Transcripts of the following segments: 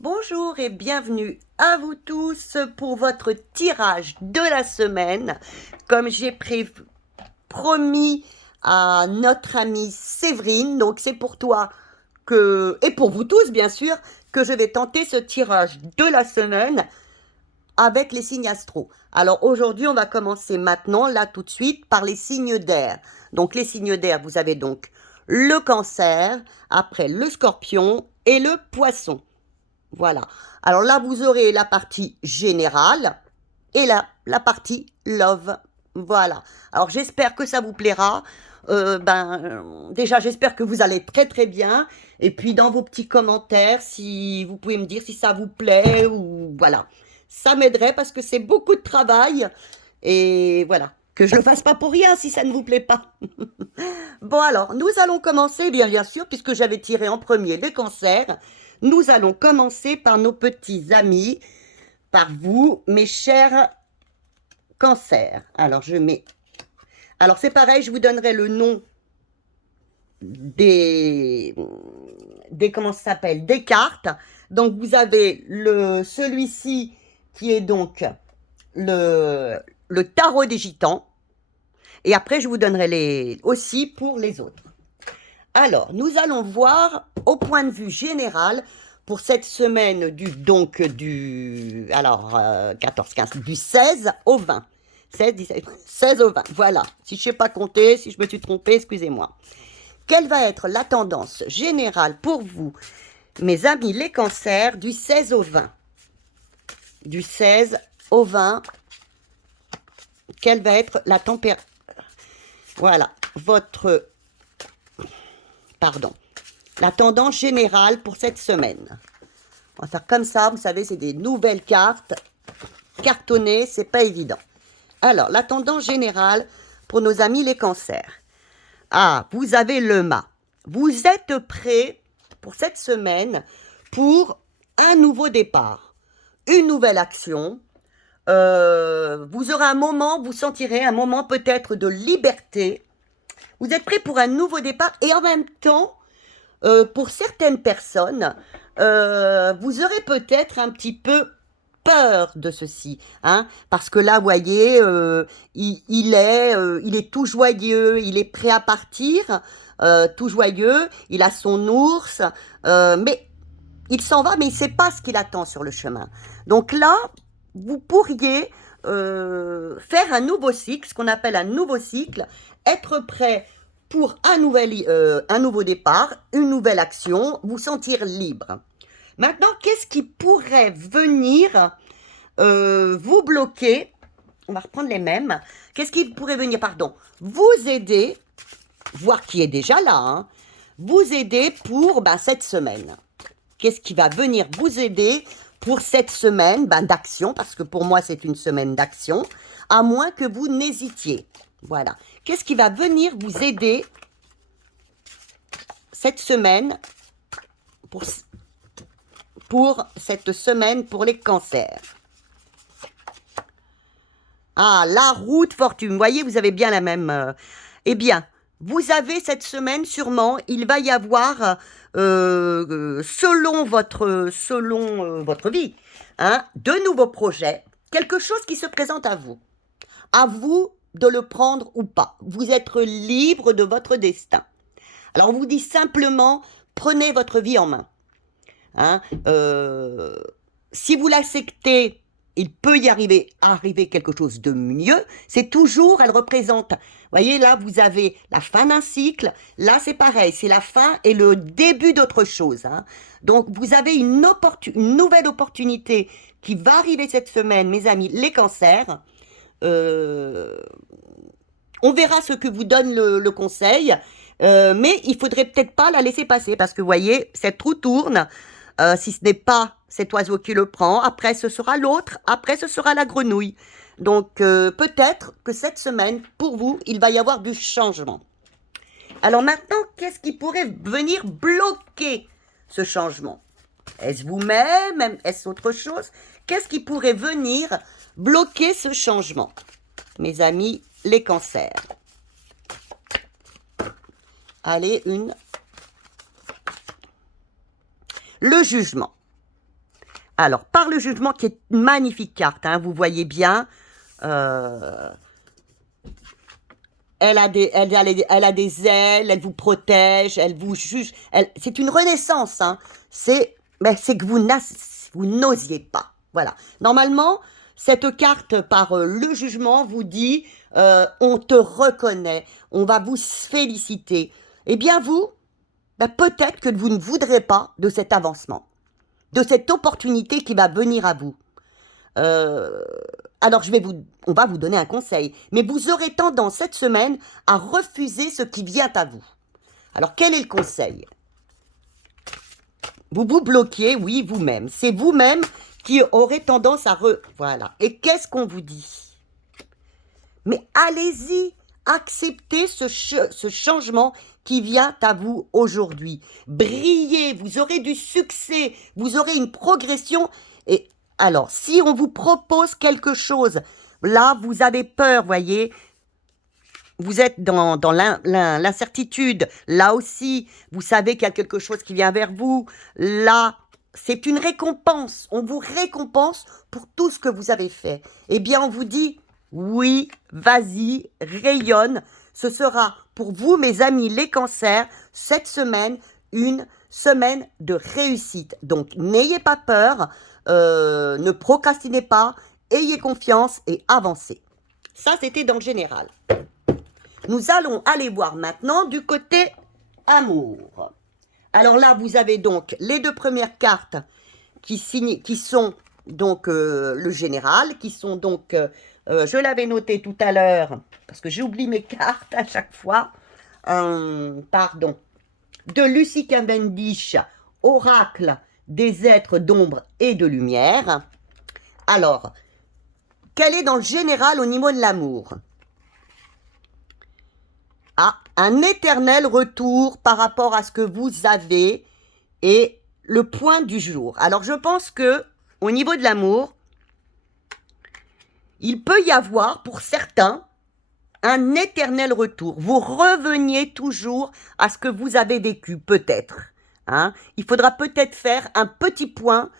Bonjour et bienvenue à vous tous pour votre tirage de la semaine. Comme j'ai promis à notre amie Séverine, donc c'est pour toi et pour vous tous bien sûr, que je vais tenter ce tirage de la semaine avec les signes astro. Alors aujourd'hui, on va commencer maintenant, là tout de suite, par les signes d'air. Donc les signes d'air, vous avez donc le cancer, après le scorpion et le poisson. Voilà. Alors là, vous aurez la partie générale et la partie love. Voilà. Alors j'espère que ça vous plaira. Déjà, j'espère que vous allez très très bien. Et puis dans vos petits commentaires, si vous pouvez me dire si ça vous plaît ou voilà. Ça m'aiderait parce que c'est beaucoup de travail. Et voilà. Que je ne le fasse pas pour rien si ça ne vous plaît pas. Bon alors, nous allons commencer, bien sûr, puisque j'avais tiré en premier les cancers. Nous allons commencer par nos petits amis, par vous, mes chers cancers. Alors, je mets... Alors, c'est pareil, je vous donnerai le nom des comment ça s'appelle, des cartes. Donc, vous avez celui-ci qui est donc le tarot des gitans. Et après, je vous donnerai aussi pour les autres. Alors, nous allons voir au point de vue général pour cette semaine alors 14, 15, du 16 au 20. 16, 17, 16 au 20, voilà. Si je ne sais pas compter, si je me suis trompée, excusez-moi. Quelle va être la tendance générale pour vous, mes amis les cancers, du 16 au 20? Du 16 au 20, quelle va être la température? Voilà, pardon, la tendance générale pour cette semaine. On va faire comme ça, vous savez, c'est des nouvelles cartes. Cartonnées, c'est pas évident. Alors, la tendance générale pour nos amis les cancers. Ah, vous avez le mât. Vous êtes prêts pour cette semaine pour un nouveau départ, une nouvelle action. Vous aurez un moment, vous sentirez un moment peut-être de liberté. Vous êtes prêts pour un nouveau départ et en même temps, pour certaines personnes, vous aurez peut-être un petit peu peur de ceci, hein, parce que là, vous voyez, il est tout joyeux, il est prêt à partir, tout joyeux, il a son ours, mais il s'en va, mais il ne sait pas ce qu'il attend sur le chemin. Donc là, vous pourriez faire un nouveau cycle, ce qu'on appelle un nouveau cycle, être prêt pour un nouveau départ, une nouvelle action, vous sentir libre. Maintenant, qu'est-ce qui pourrait venir vous bloquer? On va reprendre les mêmes. Qu'est-ce qui pourrait venir, pardon, vous aider, voir qui est déjà là, hein, vous aider pour cette semaine? Qu'est-ce qui va venir vous aider pour cette semaine d'action? Parce que pour moi, c'est une semaine d'action, à moins que vous n'hésitiez. Voilà. Qu'est-ce qui va venir vous aider cette semaine pour cette semaine pour les cancers? Ah, la roue de fortune. Vous voyez, vous avez bien la même... Eh bien, vous avez cette semaine, sûrement, il va y avoir, selon votre vie, hein, de nouveaux projets, quelque chose qui se présente à vous. À vous de le prendre ou pas. Vous êtes libre de votre destin. Alors, on vous dit simplement, prenez votre vie en main. Hein, si vous l'acceptez, il peut y arriver quelque chose de mieux. C'est toujours, elle représente, vous voyez là, vous avez la fin d'un cycle, là c'est pareil, c'est la fin et le début d'autre chose. Hein. Donc vous avez une nouvelle opportunité qui va arriver cette semaine, mes amis, les cancers. Euh, on verra ce que vous donne le conseil, mais il faudrait peut-être pas la laisser passer parce que vous voyez, cette roue tourne. Si ce n'est pas cet oiseau qui le prend, après ce sera l'autre, après ce sera la grenouille. Donc peut-être que cette semaine, pour vous, il va y avoir du changement. Alors maintenant, qu'est-ce qui pourrait venir bloquer ce changement? Est-ce vous-même? Est-ce autre chose? Qu'est-ce qui pourrait venir bloquer ce changement? Mes amis, les cancers. Allez, le jugement. Alors, par le jugement, qui est une magnifique carte, hein, vous voyez bien, elle a des ailes, elle vous protège, elle vous juge. C'est une renaissance. Hein. C'est que vous n'osiez pas. Voilà. Normalement, cette carte, par le jugement, vous dit on te reconnaît, on va vous féliciter. Eh bien, vous, peut-être que vous ne voudrez pas de cet avancement, de cette opportunité qui va venir à vous. Alors, on va vous donner un conseil, mais vous aurez tendance cette semaine à refuser ce qui vient à vous. Alors, quel est le conseil? Vous vous bloquez, oui, vous-même. C'est vous-même qui aurez tendance à Voilà. Et qu'est-ce qu'on vous dit? Mais allez-y, acceptez ce changement qui vient à vous aujourd'hui. Brillez, vous aurez du succès, vous aurez une progression. Et alors, si on vous propose quelque chose, là, vous avez peur, voyez, vous êtes dans l'incertitude. Là aussi, vous savez qu'il y a quelque chose qui vient vers vous. Là, c'est une récompense. On vous récompense pour tout ce que vous avez fait. Eh bien, on vous dit, oui, vas-y, rayonne. Ce sera pour vous, mes amis, les cancers, cette semaine, une semaine de réussite. Donc, n'ayez pas peur, ne procrastinez pas, ayez confiance et avancez. Ça, c'était dans le général. Nous allons aller voir maintenant du côté amour. Alors là, vous avez donc les deux premières cartes qui sont donc le général, qui sont donc, je l'avais noté tout à l'heure, parce que j'oublie mes cartes à chaque fois, pardon, de Lucy Cavendish, oracle des êtres d'ombre et de lumière. Alors, quel est dans le général au niveau de l'amour? Ah, un éternel retour par rapport à ce que vous avez et le point du jour. Alors, je pense que au niveau de l'amour, il peut y avoir pour certains un éternel retour. Vous reveniez toujours à ce que vous avez vécu, peut-être. Hein. Il faudra peut-être faire un petit point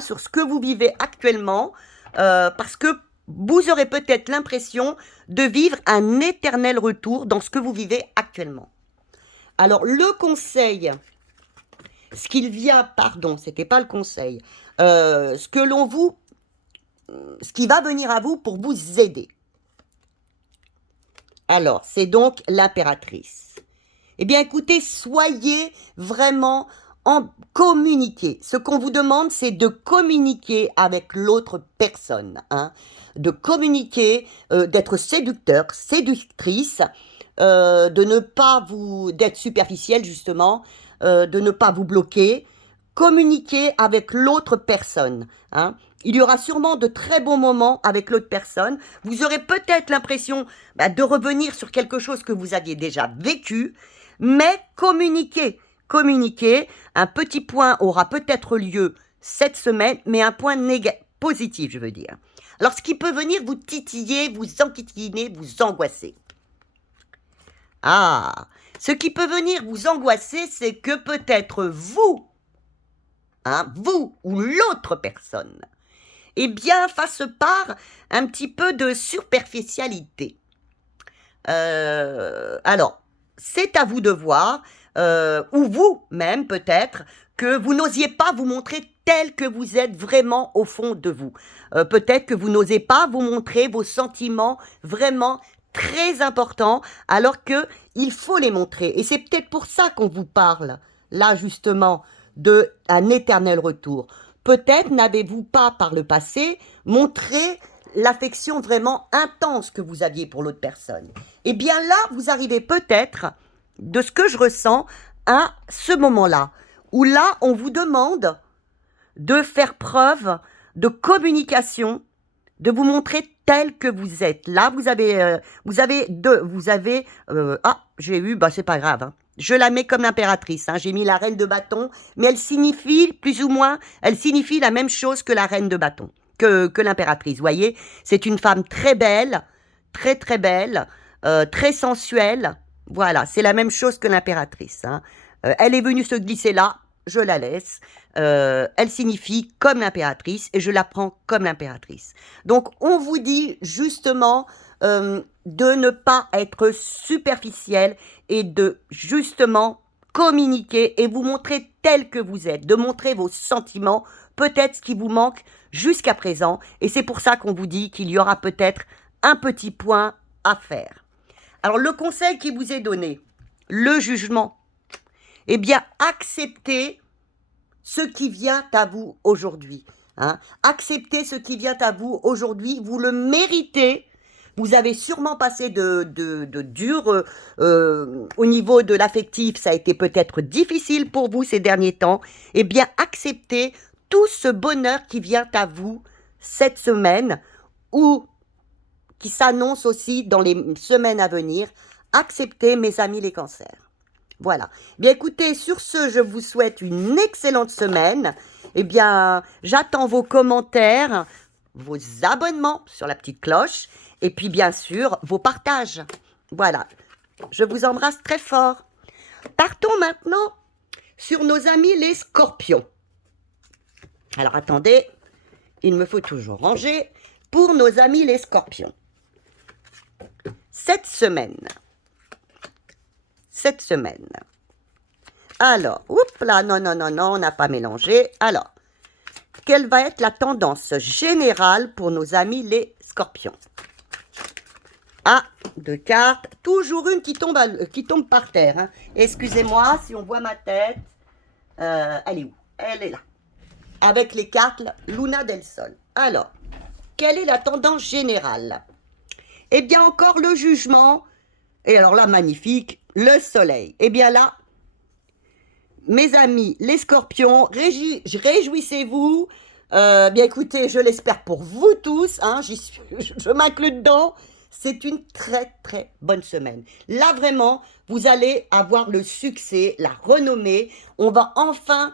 sur ce que vous vivez actuellement, parce que vous aurez peut-être l'impression de vivre un éternel retour dans ce que vous vivez actuellement. Alors, le conseil, ce qu'il vient, pardon, c'était pas le conseil, ce qui va venir à vous pour vous aider. Alors, c'est donc l'impératrice. Eh bien, écoutez, soyez vraiment en communiquer. Ce qu'on vous demande, c'est de communiquer avec l'autre personne, hein, de communiquer, d'être séducteur, séductrice, de ne pas d'être superficiel justement, de ne pas vous bloquer, communiquer avec l'autre personne, hein. Il y aura sûrement de très bons moments avec l'autre personne. Vous aurez peut-être l'impression de revenir sur quelque chose que vous aviez déjà vécu, mais communiquez. Communiquer, un petit point aura peut-être lieu cette semaine, mais un point positif, je veux dire. Alors, ce qui peut venir vous titiller, vous enquiquiner, vous angoisser. Ah, ce qui peut venir vous angoisser, c'est que peut-être vous, hein, vous ou l'autre personne, eh bien, fasse part un petit peu de superficialité. Alors, c'est à vous de voir, ou vous-même peut-être, que vous n'osiez pas vous montrer tel que vous êtes vraiment au fond de vous. Peut-être que vous n'osez pas vous montrer vos sentiments vraiment très importants, alors qu'il faut les montrer. Et c'est peut-être pour ça qu'on vous parle, là justement, d'un éternel retour. Peut-être n'avez-vous pas par le passé montré l'affection vraiment intense que vous aviez pour l'autre personne. Eh bien là, vous arrivez peut-être, de ce que je ressens, à ce moment-là, où là, on vous demande de faire preuve de communication, de vous montrer tel que vous êtes. Là, c'est pas grave, hein. Je la mets comme l'impératrice, hein. J'ai mis la reine de bâton, mais elle signifie, plus ou moins, elle signifie la même chose que la reine de bâton, que l'impératrice, voyez. C'est une femme très belle, très très belle, très sensuelle, voilà, c'est la même chose que l'impératrice, hein. Elle est venue se glisser là, je la laisse. Elle signifie comme l'impératrice et je la prends comme l'impératrice. Donc, on vous dit justement de ne pas être superficiel et de justement communiquer et vous montrer tel que vous êtes, de montrer vos sentiments, peut-être ce qui vous manque jusqu'à présent. Et c'est pour ça qu'on vous dit qu'il y aura peut-être un petit point à faire. Alors, le conseil qui vous est donné, le jugement, eh bien, acceptez ce qui vient à vous aujourd'hui. Hein. Acceptez ce qui vient à vous aujourd'hui, vous le méritez. Vous avez sûrement passé de dur au niveau de l'affectif, ça a été peut-être difficile pour vous ces derniers temps. Eh bien, acceptez tout ce bonheur qui vient à vous cette semaine ou qui s'annonce aussi dans les semaines à venir. Acceptez, mes amis les cancers. Voilà. Bien écoutez, sur ce, je vous souhaite une excellente semaine. Eh bien, j'attends vos commentaires, vos abonnements sur la petite cloche et puis bien sûr, vos partages. Voilà. Je vous embrasse très fort. Partons maintenant sur nos amis les scorpions. Alors attendez, il me faut toujours ranger. Pour nos amis les scorpions. Cette semaine. Alors, oups là, non, on n'a pas mélangé. Alors, quelle va être la tendance générale pour nos amis les scorpions? Ah, 2 cartes, toujours une qui tombe par terre. Hein. Excusez-moi si on voit ma tête. Elle est où? Elle est là. Avec les cartes Luna del Sol. Alors, quelle est la tendance générale? Eh bien, encore le jugement. Et alors là, magnifique, le soleil. Eh bien là, mes amis, les scorpions, réjouissez-vous. Bien écoutez, je l'espère pour vous tous. Hein, je m'inclus dedans. C'est une très très bonne semaine. Là vraiment, vous allez avoir le succès, la renommée. On va enfin,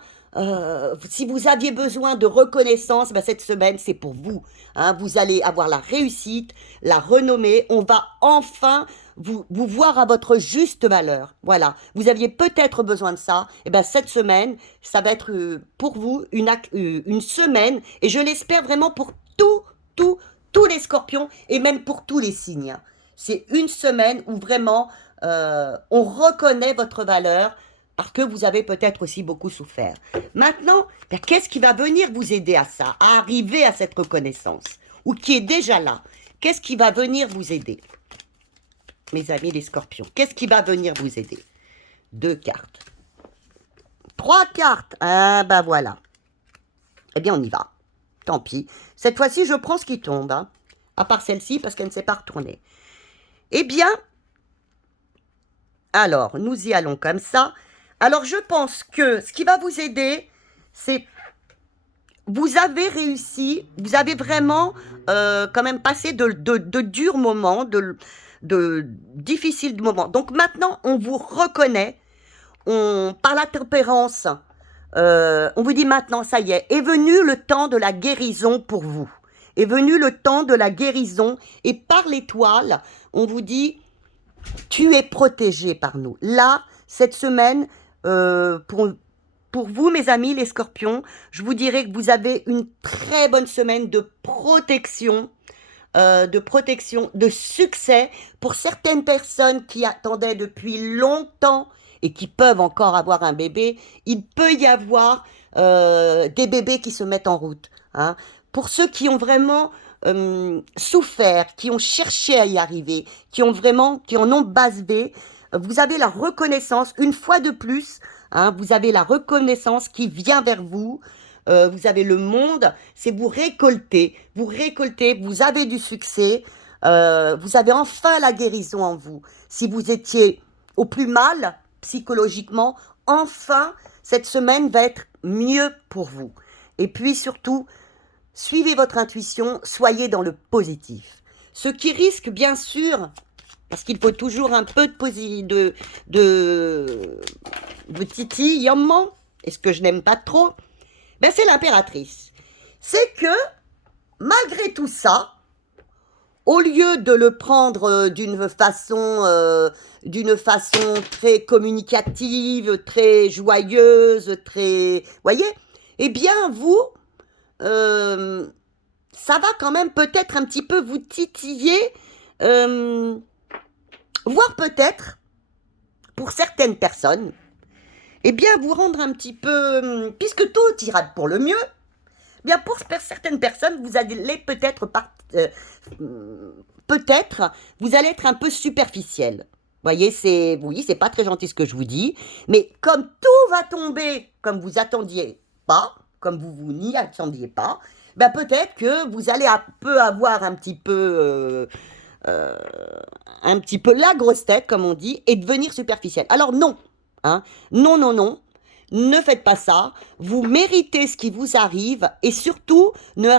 si vous aviez besoin de reconnaissance, ben cette semaine c'est pour vous. Hein, vous allez avoir la réussite, la renommée. On va enfin vous voir à votre juste valeur. Voilà. Vous aviez peut-être besoin de ça. Et ben cette semaine, ça va être pour vous une semaine. Et je l'espère vraiment pour tous les scorpions et même pour tous les signes. C'est une semaine où vraiment on reconnaît votre valeur parce que vous avez peut-être aussi beaucoup souffert. Maintenant, qu'est-ce qui va venir vous aider à ça, à arriver à cette reconnaissance ou qui est déjà là? Qu'est-ce qui va venir vous aider? Mes amis les scorpions, qu'est-ce qui va venir vous aider? 2 cartes. 3 cartes. Ah ben voilà. Eh bien on y va. Tant pis. Cette fois-ci, je prends ce qui tombe. Hein. À part celle-ci, parce qu'elle ne s'est pas retournée. Eh bien, alors, nous y allons comme ça. Alors, je pense que ce qui va vous aider, c'est... Vous avez réussi, vous avez vraiment quand même passé de durs moments, de difficiles moments. Donc maintenant, on vous reconnaît. Par la tempérance... on vous dit maintenant, ça y est venu le temps de la guérison pour vous. Est venu le temps de la guérison. Et par l'étoile, on vous dit, tu es protégé par nous. Là, cette semaine, pour vous, mes amis, les scorpions, je vous dirais que vous avez une très bonne semaine de protection, de succès. Pour certaines personnes qui attendaient depuis longtemps et qui peuvent encore avoir un bébé, il peut y avoir des bébés qui se mettent en route. Hein. Pour ceux qui ont vraiment souffert, qui ont cherché à y arriver, qui en ont bavé, vous avez la reconnaissance, une fois de plus, hein, vous avez la reconnaissance qui vient vers vous. Vous avez le monde, c'est vous récoltez, vous avez du succès, vous avez enfin la guérison en vous. Si vous étiez au plus mal, psychologiquement, enfin, cette semaine va être mieux pour vous. Et puis surtout, suivez votre intuition, soyez dans le positif. Ce qui risque, bien sûr, parce qu'il faut toujours un peu de titillement, et ce que je n'aime pas trop, ben c'est l'impératrice. C'est que, malgré tout ça, au lieu de le prendre d'une façon très communicative, très joyeuse, très... Voyez? Eh bien, vous, euh, ça va quand même peut-être un petit peu vous titiller, euh, voire peut-être, pour certaines personnes, eh bien, vous rendre un petit peu... Puisque tout ira pour le mieux, eh bien, pour certaines personnes, vous allez peut-être, vous allez être un peu superficiel. Voyez, oui, c'est pas très gentil ce que je vous dis, mais comme tout va tomber comme vous attendiez pas, comme vous n'y attendiez pas, ben peut-être que vous allez avoir un petit peu la grosse tête, comme on dit, et devenir superficiel. Alors non, hein, non, non, non, ne faites pas ça. Vous méritez ce qui vous arrive et surtout, ne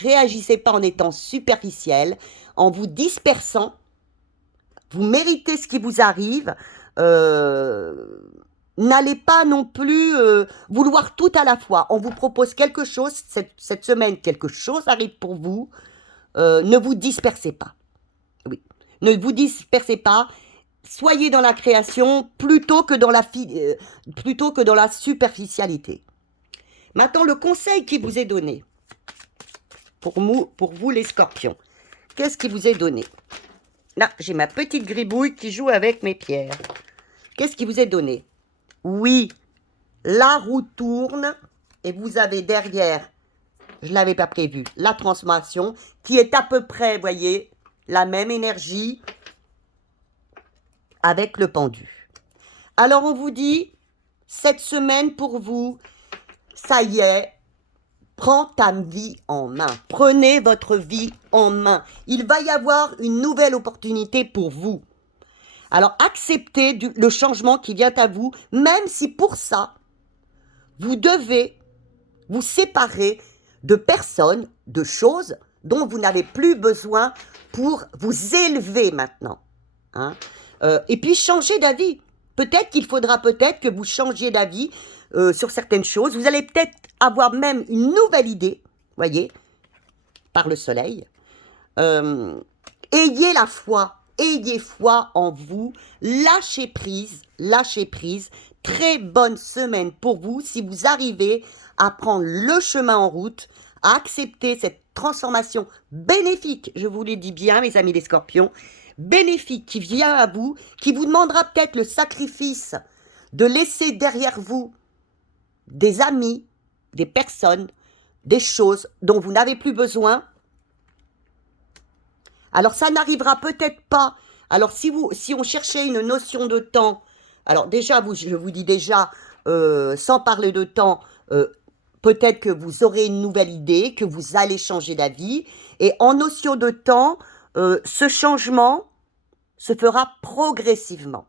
réagissez pas en étant superficiel, en vous dispersant. Vous méritez ce qui vous arrive. N'allez pas non plus vouloir tout à la fois. On vous propose quelque chose, cette semaine, quelque chose arrive pour vous. Ne vous dispersez pas. Oui. Ne vous dispersez pas. Soyez dans la création plutôt que dans la superficialité. Maintenant, le conseil qui vous est donné pour vous les scorpions. Qu'est-ce qui vous est donné? Là, j'ai ma petite gribouille qui joue avec mes pierres. Qu'est-ce qui vous est donné? Oui, la roue tourne et vous avez derrière, je ne l'avais pas prévu, la transformation qui est à peu près, voyez, la même énergie avec le pendu. Alors on vous dit, cette semaine pour vous, ça y est, prends ta vie en main. Prenez votre vie en main. Il va y avoir une nouvelle opportunité pour vous. Alors acceptez le changement qui vient à vous, même si pour ça, vous devez vous séparer de personnes, de choses dont vous n'avez plus besoin pour vous élever maintenant. Hein. Et puis changer d'avis. Peut-être qu'il faudra peut-être que vous changiez d'avis sur certaines choses. Vous allez peut-être avoir même une nouvelle idée, voyez, par le soleil. Ayez la foi, ayez foi en vous, lâchez prise, lâchez prise. Très bonne semaine pour vous si vous arrivez à prendre le chemin en route, à accepter cette transformation bénéfique, je vous l'ai dit bien mes amis les scorpions, bénéfique qui vient à vous, qui vous demandera peut-être le sacrifice de laisser derrière vous des amis, des personnes, des choses dont vous n'avez plus besoin. Alors ça n'arrivera peut-être pas. Alors si on cherchait une notion de temps, alors déjà, je vous dis déjà, sans parler de temps, peut-être que vous aurez une nouvelle idée, que vous allez changer d'avis. Et en notion de temps, ce changement se fera progressivement.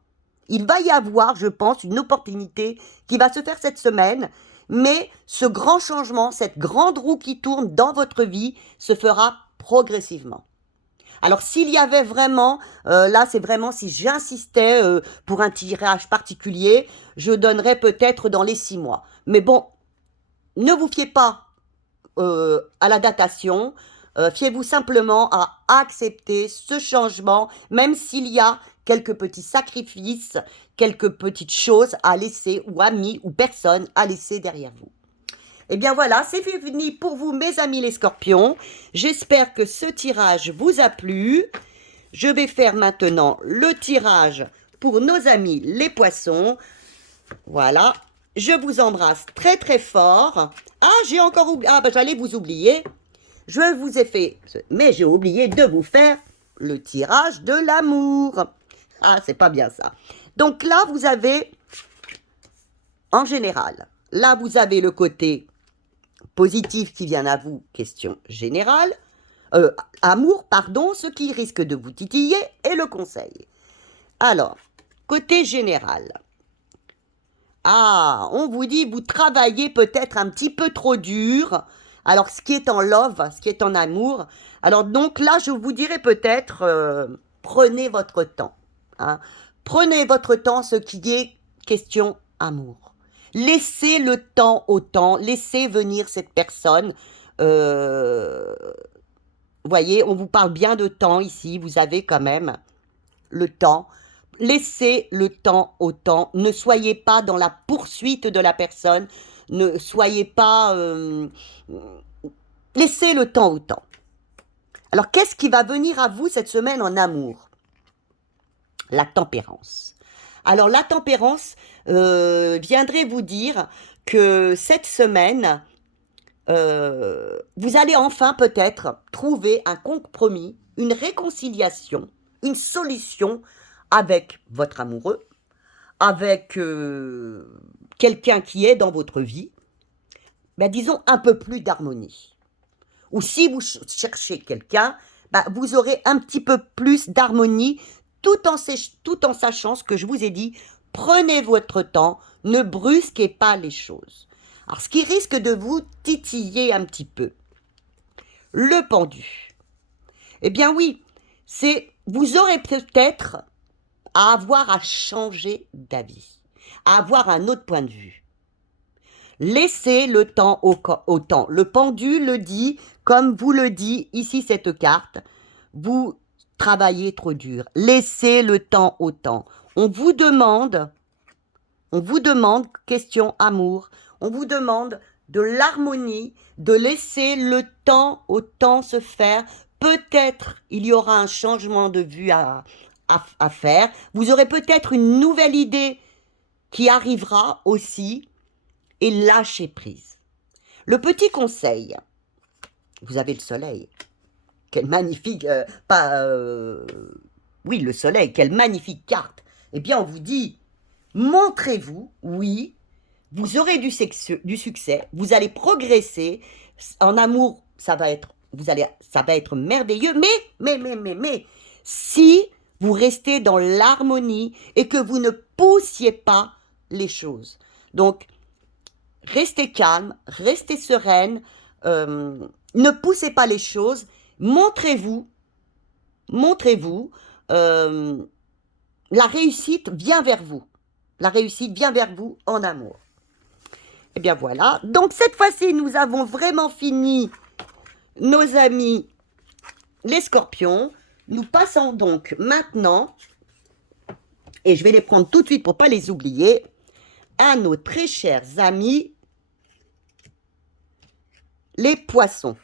Il va y avoir, je pense, une opportunité qui va se faire cette semaine, mais ce grand changement, cette grande roue qui tourne dans votre vie, se fera progressivement. Alors s'il y avait vraiment, là c'est vraiment si j'insistais pour un tirage particulier, je donnerais peut-être dans les 6 mois. Mais bon, ne vous fiez pas à la datation, fiez-vous simplement à accepter ce changement, même s'il y a quelques petits sacrifices, quelques petites choses à laisser, ou amis, ou personnes à laisser derrière vous. Eh bien voilà, c'est fini pour vous mes amis les scorpions. J'espère que ce tirage vous a plu. Je vais faire maintenant le tirage pour nos amis les poissons. Voilà, je vous embrasse très très fort. Ah, j'ai encore oublié, j'allais vous oublier. Je vous ai fait, mais j'ai oublié de vous faire le tirage de l'amour. Ah, c'est pas bien ça. Donc là, vous avez, en général, là vous avez le côté positif qui vient à vous, question générale, amour, pardon, ce qui risque de vous titiller, et le conseil. Alors, côté général, on vous dit, vous travaillez peut-être un petit peu trop dur, alors ce qui est en love, ce qui est en amour, alors donc là, je vous dirais peut-être, prenez votre temps, hein. Prenez votre temps, ce qui est question amour. Laissez le temps au temps, laissez venir cette personne Vous voyez, on vous parle bien de temps ici. Vous avez quand même le temps. Laissez le temps au temps. Ne soyez pas dans la poursuite de la personne. Ne soyez pas... laissez le temps au temps. Alors, qu'est-ce qui va venir à vous cette semaine en amour? La tempérance. Alors, la tempérance viendrait vous dire que cette semaine, vous allez enfin peut-être trouver un compromis, une réconciliation, une solution avec votre amoureux, avec quelqu'un qui est dans votre vie, ben, disons un peu plus d'harmonie. Ou si vous cherchez quelqu'un, ben, vous aurez un petit peu plus d'harmonie tout en sachant ce que je vous ai dit. Prenez votre temps, ne brusquez pas les choses. Alors, ce qui risque de vous titiller un petit peu, le pendu. Eh bien oui, vous aurez peut-être à avoir à changer d'avis, à avoir un autre point de vue. Laissez le temps au temps. Le pendu le dit, comme vous le dit ici cette carte, vous travaillez trop dur. Laissez le temps au temps. On vous demande, question amour, on vous demande de l'harmonie, de laisser le temps au temps se faire. Peut-être il y aura un changement de vue à faire. Vous aurez peut-être une nouvelle idée qui arrivera aussi. Et lâchez prise. Le petit conseil, vous avez le soleil. Quelle magnifique... oui, le soleil, quelle magnifique carte. Eh bien, on vous dit, montrez-vous, oui, vous aurez du succès, vous allez progresser. En amour, ça va être merveilleux, mais, si vous restez dans l'harmonie et que vous ne poussiez pas les choses. Donc, restez calme, restez sereine, ne poussez pas les choses, montrez-vous, la réussite vient vers vous. La réussite vient vers vous en amour. Et bien voilà, donc cette fois-ci, nous avons vraiment fini nos amis les scorpions. Nous passons donc maintenant, et je vais les prendre tout de suite pour ne pas les oublier, à nos très chers amis, les poissons.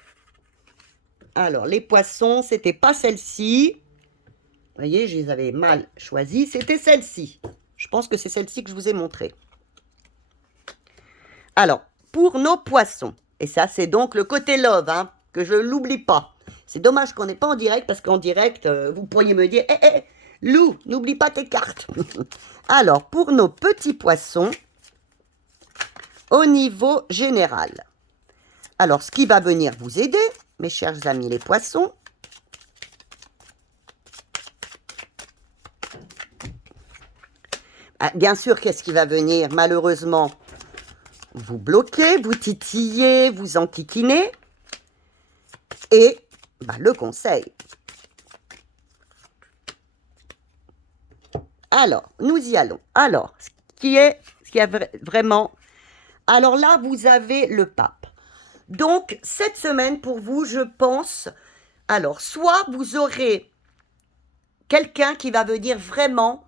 Alors, les poissons, c'était pas celle-ci. Vous voyez, je les avais mal choisies. C'était celle-ci. Je pense que c'est celle-ci que je vous ai montrée. Alors, pour nos poissons, et ça, c'est donc le côté love, hein, que je ne l'oublie pas. C'est dommage qu'on n'est pas en direct, parce qu'en direct, vous pourriez me dire, Lou, n'oublie pas tes cartes. Alors, pour nos petits poissons, au niveau général. Alors, ce qui va venir vous aider, mes chers amis les poissons, bien sûr, qu'est-ce qui va venir? Malheureusement, vous bloquer, vous titiller, vous enquiquiner. Et le conseil. Alors, nous y allons. Alors, ce qui est vraiment... Alors là, vous avez le pape. Donc, cette semaine, pour vous, je pense... Alors, soit vous aurez quelqu'un qui va venir vraiment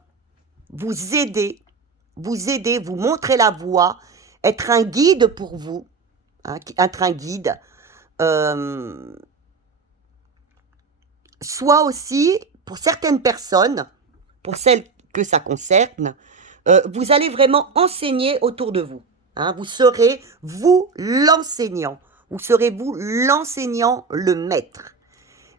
vous aider, vous montrer la voie, être un guide pour vous, hein, être un guide. Soit aussi, pour certaines personnes, pour celles que ça concerne, vous allez vraiment enseigner autour de vous. Hein, vous serez, vous, l'enseignant. Vous serez, vous, l'enseignant, le maître.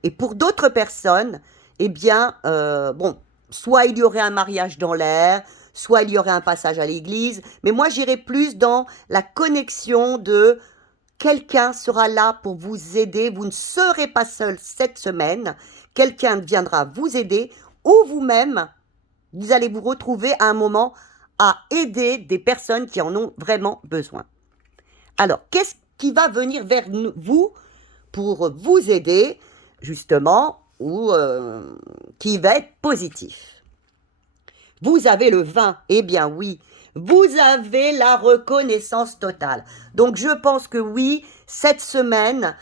Et pour d'autres personnes, eh bien, bon, soit il y aurait un mariage dans l'air, soit il y aurait un passage à l'église, mais moi, j'irai plus dans la connexion de quelqu'un sera là pour vous aider. Vous ne serez pas seul cette semaine. Quelqu'un viendra vous aider ou vous-même, vous allez vous retrouver à un moment à aider des personnes qui en ont vraiment besoin. Alors, qu'est-ce qui va venir vers vous pour vous aider, justement, ou qui va être positif? Vous avez le 20, eh bien oui, vous avez la reconnaissance totale. Donc, je pense que oui, cette semaine,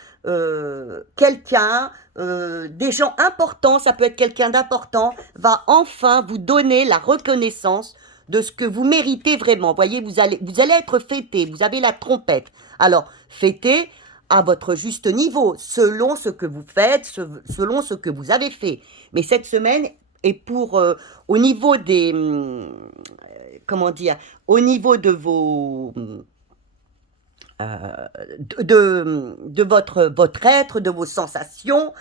quelqu'un, des gens importants, ça peut être quelqu'un d'important, va enfin vous donner la reconnaissance de ce que vous méritez vraiment. Vous voyez, vous allez être fêté, vous avez la trompette. Alors, fêtez à votre juste niveau, selon ce que vous faites, selon ce que vous avez fait. Mais cette semaine est pour, au niveau des, comment dire, au niveau de vos, de votre être, de vos sensations,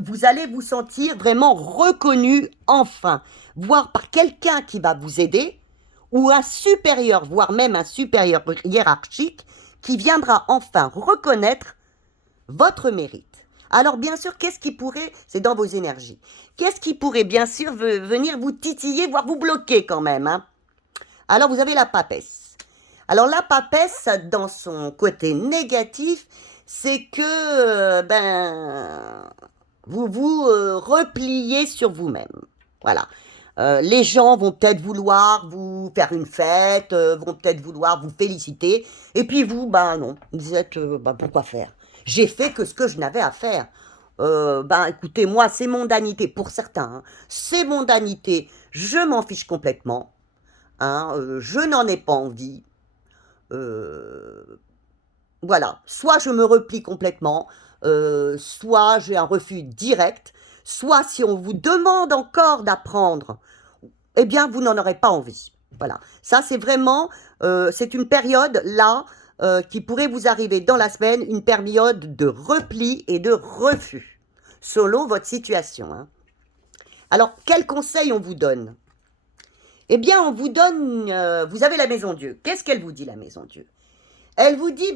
vous allez vous sentir vraiment reconnu enfin, voire par quelqu'un qui va vous aider, ou un supérieur, voire même un supérieur hiérarchique, qui viendra enfin reconnaître votre mérite. Alors bien sûr, qu'est-ce qui pourrait, c'est dans vos énergies, qu'est-ce qui pourrait bien sûr venir vous titiller, voire vous bloquer quand même, hein? Alors vous avez la papesse. Alors la papesse, dans son côté négatif, c'est que vous vous repliez sur vous-même. Voilà. Les gens vont peut-être vouloir vous faire une fête, vont peut-être vouloir vous féliciter, et puis vous, non, vous êtes, pourquoi faire? J'ai fait que ce que je n'avais à faire. Écoutez, moi, c'est mondanité, pour certains, hein, c'est mondanité, je m'en fiche complètement, hein, je n'en ai pas envie, voilà, soit je me replie complètement, soit j'ai un refus direct, soit si on vous demande encore d'apprendre, eh bien, vous n'en aurez pas envie. Voilà, ça c'est vraiment, c'est une période là qui pourrait vous arriver dans la semaine, une période de repli et de refus, selon votre situation, hein. Alors, quel conseil on vous donne? Eh bien, on vous donne, vous avez la maison Dieu. Qu'est-ce qu'elle vous dit, la maison Dieu? Elle vous dit,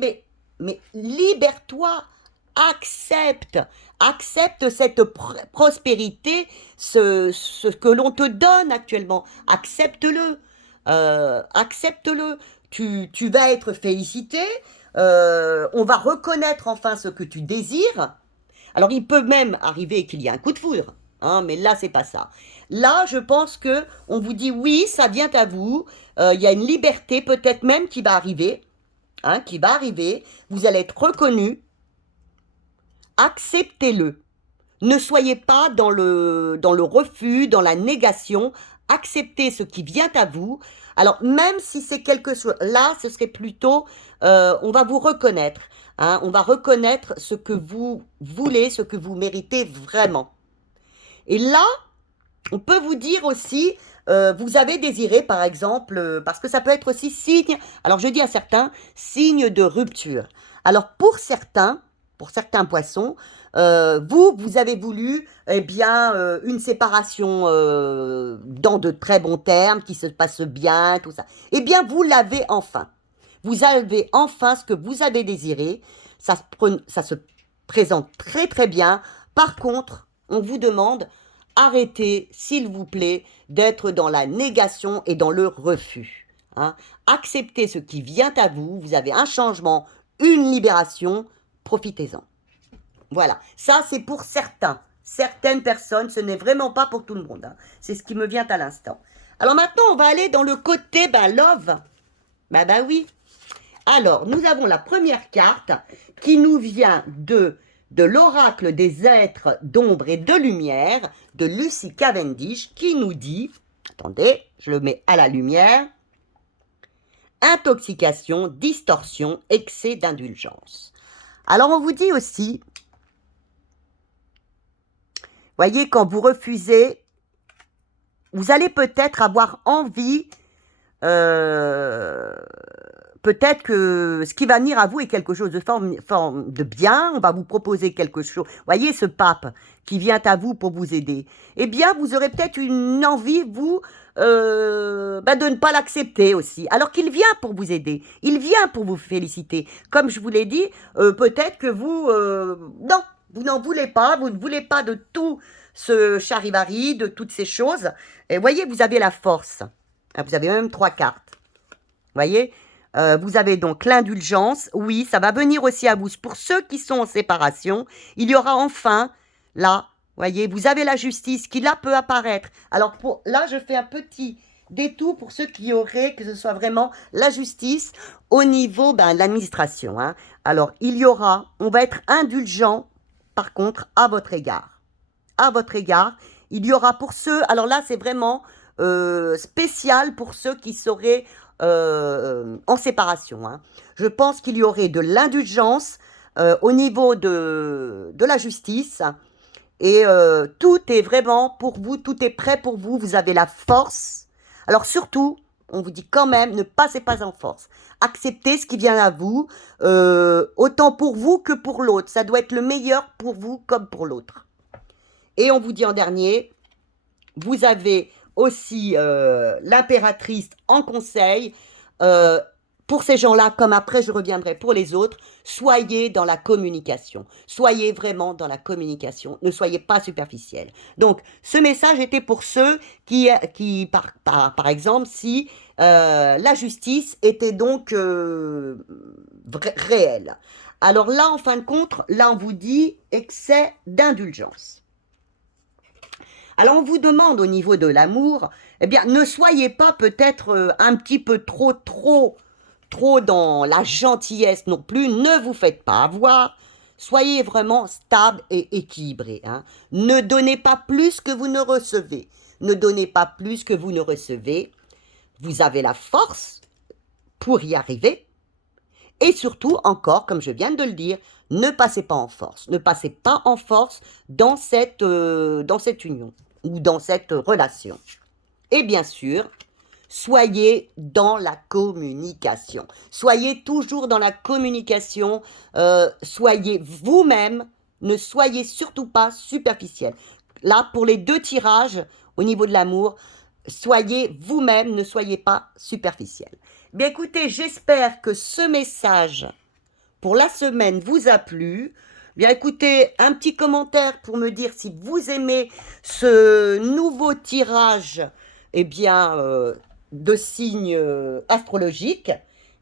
mais libère-toi, accepte cette prospérité, ce que l'on te donne actuellement, accepte-le, accepte-le, tu vas être félicité, on va reconnaître enfin ce que tu désires. Alors il peut même arriver qu'il y ait un coup de foudre, hein, mais là c'est pas ça. Là je pense que on vous dit oui, ça vient à vous, il y a une liberté peut-être même qui va arriver, hein, qui va arriver, vous allez être reconnu, acceptez-le. Ne soyez pas dans le refus, dans la négation, acceptez ce qui vient à vous. Alors même si c'est quelque chose, là ce serait plutôt, on va vous reconnaître, hein, on va reconnaître ce que vous voulez, ce que vous méritez vraiment. Et là, on peut vous dire aussi, vous avez désiré, par exemple, parce que ça peut être aussi signe, alors je dis à certains, signe de rupture. Alors pour certains poissons, vous avez voulu, eh bien, une séparation dans de très bons termes, qui se passe bien, tout ça. Eh bien, vous l'avez enfin. Vous avez enfin ce que vous avez désiré. Ça se présente très très bien. Par contre, on vous demande, arrêtez, s'il vous plaît, d'être dans la négation et dans le refus, hein. Acceptez ce qui vient à vous. Vous avez un changement, une libération. Profitez-en. Voilà, ça c'est pour certaines personnes, ce n'est vraiment pas pour tout le monde, hein. C'est ce qui me vient à l'instant. Alors maintenant, on va aller dans le côté love. Oui. Alors, nous avons la première carte qui nous vient de l'oracle des êtres d'ombre et de lumière de Lucy Cavendish qui nous dit, attendez, je le mets à la lumière, intoxication, distorsion, excès d'indulgence. Alors on vous dit aussi, voyez, quand vous refusez, vous allez peut-être avoir envie, peut-être que ce qui va venir à vous est quelque chose de forme de bien, on va vous proposer quelque chose. Voyez ce pape qui vient à vous pour vous aider. Eh bien, vous aurez peut-être une envie, vous, de ne pas l'accepter aussi. Alors qu'il vient pour vous aider, il vient pour vous féliciter. Comme je vous l'ai dit, peut-être que vous, non, vous n'en voulez pas, vous ne voulez pas de tout ce charivari, de toutes ces choses. Et voyez, vous avez la force. Vous avez même 3 cartes. Voyez, vous avez donc l'indulgence. Oui, ça va venir aussi à vous. Pour ceux qui sont en séparation, il y aura enfin, là, voyez, vous avez la justice qui là peut apparaître. Alors là, je fais un petit des tours pour ceux qui auraient, que ce soit vraiment la justice au niveau de l'administration. Hein. Alors, on va être indulgent, par contre, à votre égard. À votre égard, il y aura pour ceux, alors là, c'est vraiment spécial pour ceux qui seraient en séparation. Hein. Je pense qu'il y aurait de l'indulgence au niveau de la justice. Et tout est vraiment pour vous, tout est prêt pour vous, vous avez la force. Alors surtout, on vous dit quand même, ne passez pas en force. Acceptez ce qui vient à vous, autant pour vous que pour l'autre. Ça doit être le meilleur pour vous comme pour l'autre. Et on vous dit en dernier, vous avez aussi l'impératrice en conseil. Pour ces gens-là, comme après je reviendrai pour les autres, soyez dans la communication. Soyez vraiment dans la communication. Ne soyez pas superficiel. Donc, ce message était pour ceux qui par exemple, si la justice était donc réelle. Alors là, en fin de compte, là, on vous dit excès d'indulgence. Alors, on vous demande au niveau de l'amour, eh bien, ne soyez pas peut-être un petit peu trop dans la gentillesse non plus, ne vous faites pas avoir, soyez vraiment stable et équilibré. Hein. Ne donnez pas plus que vous ne recevez. Ne donnez pas plus que vous ne recevez. Vous avez la force pour y arriver. Et surtout, encore, comme je viens de le dire, ne passez pas en force. Ne passez pas en force dans cette union ou dans cette relation. Et bien sûr, soyez dans la communication. Soyez toujours dans la communication. Soyez vous-même. Ne soyez surtout pas superficiel. Là, pour les 2 tirages, au niveau de l'amour, soyez vous-même, ne soyez pas superficiel. Bien écoutez, j'espère que ce message pour la semaine vous a plu. Bien écoutez, un petit commentaire pour me dire si vous aimez ce nouveau tirage, eh bien, de signes astrologiques.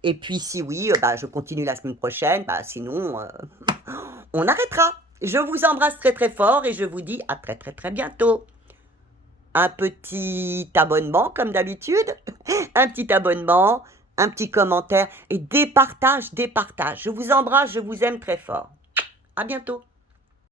Et puis si oui, je continue la semaine prochaine. Sinon, on arrêtera. Je vous embrasse très très fort et je vous dis à très très très bientôt. Un petit abonnement comme d'habitude, un petit abonnement, un petit commentaire et des partages. Je vous embrasse, je vous aime très fort. À bientôt.